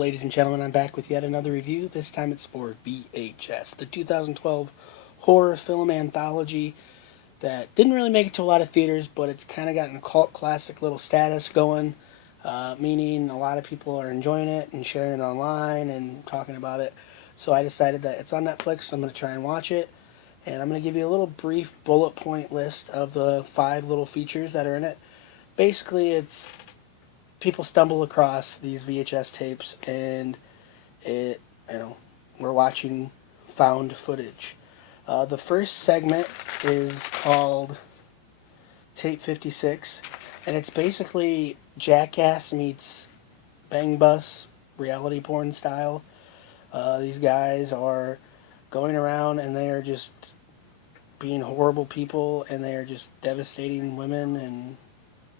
Ladies and gentlemen, I'm back with yet another review. This time it's for VHS, the 2012 horror film anthology that didn't really make it to a lot of theaters, but it's kind of gotten a cult classic little status going, meaning a lot of people are enjoying it and sharing it online and talking about it. So I decided that it's on Netflix, so I'm going to try and watch it. And I'm going to give you a little brief bullet point list of the 5 little features that are in it. Basically, it's people stumble across these VHS tapes, and we're watching found footage. The first segment is called Tape 56, and it's basically Jackass meets Bang Bus, reality porn style. These guys are going around, and they are just being horrible people, and they are just devastating women and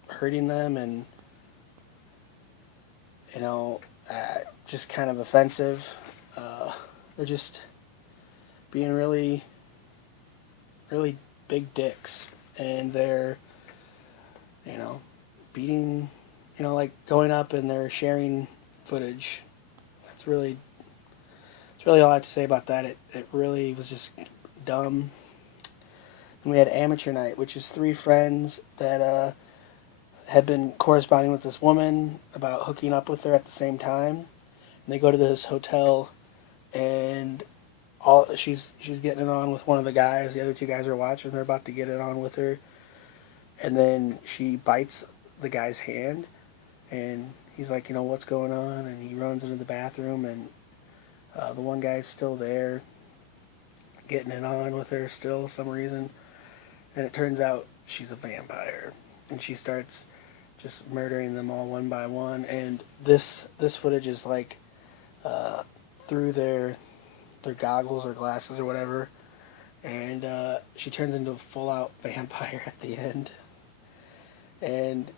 hurting them, and just kind of offensive. They're just being really, really big dicks, and they're, beating, like going up and they're sharing footage. It's really all I have to say about that. It really was just dumb. And we had Amateur Night, which is 3 friends that had been corresponding with this woman about hooking up with her at the same time. And they go to this hotel, and she's getting it on with one of the guys. The other 2 guys are watching. They're about to get it on with her, and then she bites the guy's hand, and he's like, what's going on? And he runs into the bathroom, and the one guy's still there, getting it on with her still, some reason. And it turns out she's a vampire, and she starts just murdering them all one by one. And this footage is like through their goggles or glasses or whatever, and she turns into a full-out vampire at the end. And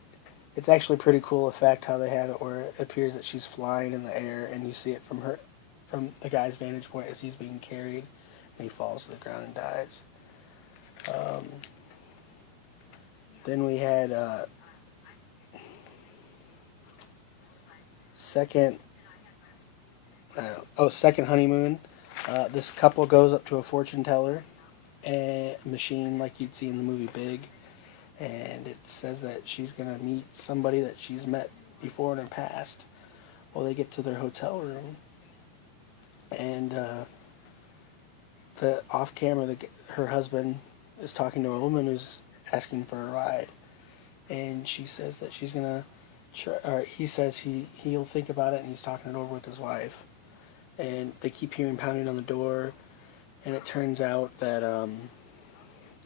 it's actually a pretty cool effect how they have it, where it appears that she's flying in the air, and you see it from the guy's vantage point as he's being carried, and he falls to the ground and dies. Then we had second honeymoon. This couple goes up to a fortune teller machine like you'd see in the movie Big, and it says that she's going to meet somebody that she's met before in her past. Well, they get to their hotel room, and off camera, her husband is talking to a woman who's asking for a ride, and she says that she's going to he says he'll think about it, and he's talking it over with his wife. And they keep hearing pounding on the door, and it turns out that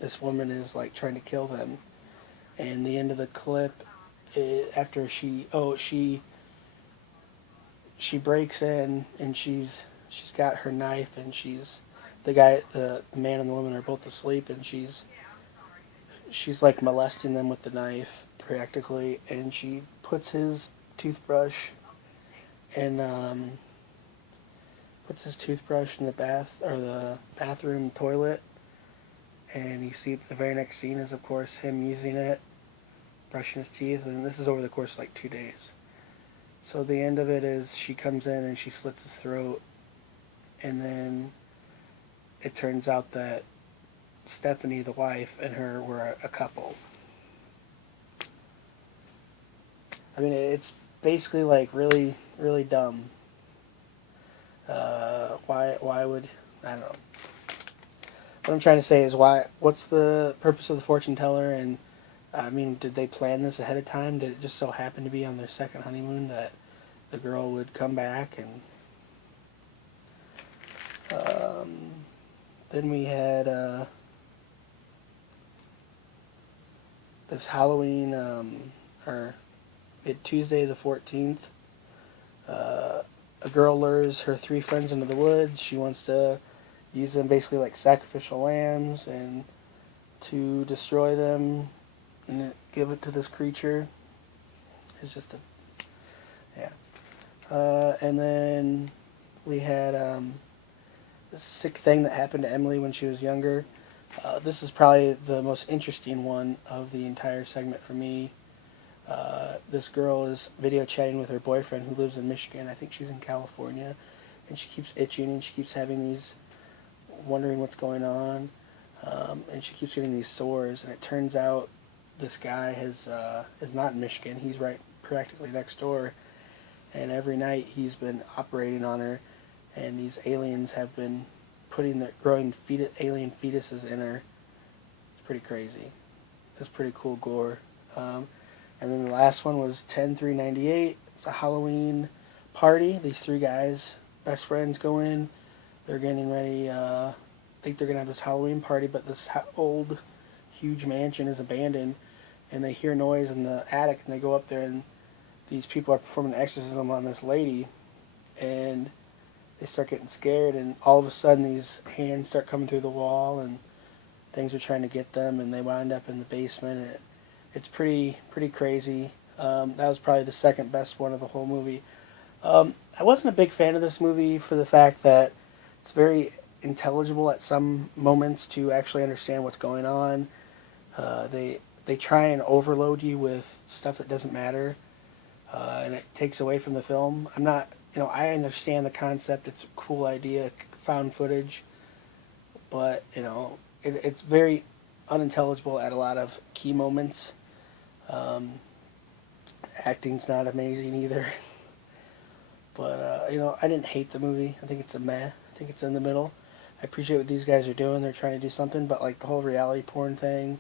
this woman is like trying to kill them. And the end of the clip, after she breaks in, and she's got her knife, and the man and the woman are both asleep, and she's like molesting them with the knife practically, and she puts his toothbrush in the bathroom toilet, and you see the very next scene is, of course, him using it, brushing his teeth, and this is over the course of like 2 days. So the end of it is she comes in and she slits his throat, and then it turns out that Stephanie, the wife, and her were a couple. I mean, it's basically like really, really dumb. Why would, I don't know. What I'm trying to say is what's the purpose of the fortune teller? And I mean, did they plan this ahead of time? Did it just so happen to be on their second honeymoon that the girl would come back? And then we had this Halloween, Tuesday the 14th. A girl lures her 3 friends into the woods. She wants to use them basically like sacrificial lambs and to destroy them and give it to this creature. It's just and then we had this sick thing that happened to Emily when she was younger. This is probably the most interesting one of the entire segment for me. This girl is video chatting with her boyfriend who lives in Michigan. I think she's in California, and she keeps itching and she keeps having these, wondering what's going on, and she keeps getting these sores. And it turns out this guy is not in Michigan. He's right practically next door, and every night he's been operating on her, and these aliens have been growing alien fetuses in her. It's pretty crazy. It's pretty cool gore. And then the last one was 10/3/98. It's a Halloween party. These three guys, best friends, go in. They're getting ready. I think they're going to have this Halloween party, but this old, huge mansion is abandoned. And they hear noise in the attic, and they go up there, and these people are performing an exorcism on this lady. And they start getting scared, and all of a sudden these hands start coming through the wall, and things are trying to get them, and they wind up in the basement. And it's pretty crazy. That was probably the second best one of the whole movie. I wasn't a big fan of this movie for the fact that it's very intelligible at some moments to actually understand what's going on. They try and overload you with stuff that doesn't matter, and it takes away from the film. I understand the concept. It's a cool idea, found footage, but it's very unintelligible at a lot of key moments. Acting's not amazing either. But, I didn't hate the movie. I think it's a meh. I think it's in the middle. I appreciate what these guys are doing. They're trying to do something, but like the whole reality porn thing,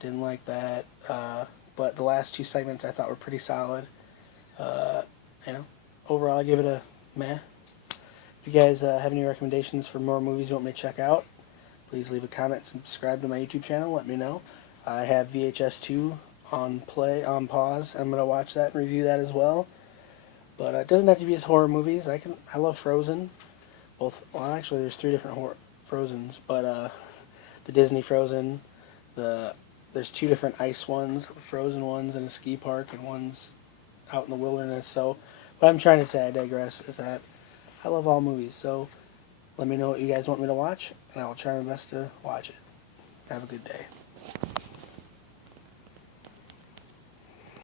didn't like that. But the last two segments I thought were pretty solid. Overall I give it a meh. If you guys have any recommendations for more movies you want me to check out, please leave a comment, subscribe to my YouTube channel, let me know. I have VHS 2 on pause. I'm going to watch that and review that as well. But it doesn't have to be just horror movies. I love Frozen. Actually there's 3 different Frozens, but the Disney Frozen, there's 2 different ice ones, frozen ones in a ski park and one's out in the wilderness. So what I'm trying to say, I digress, is that I love all movies. So let me know what you guys want me to watch, and I will try my best to watch it. Have a good day.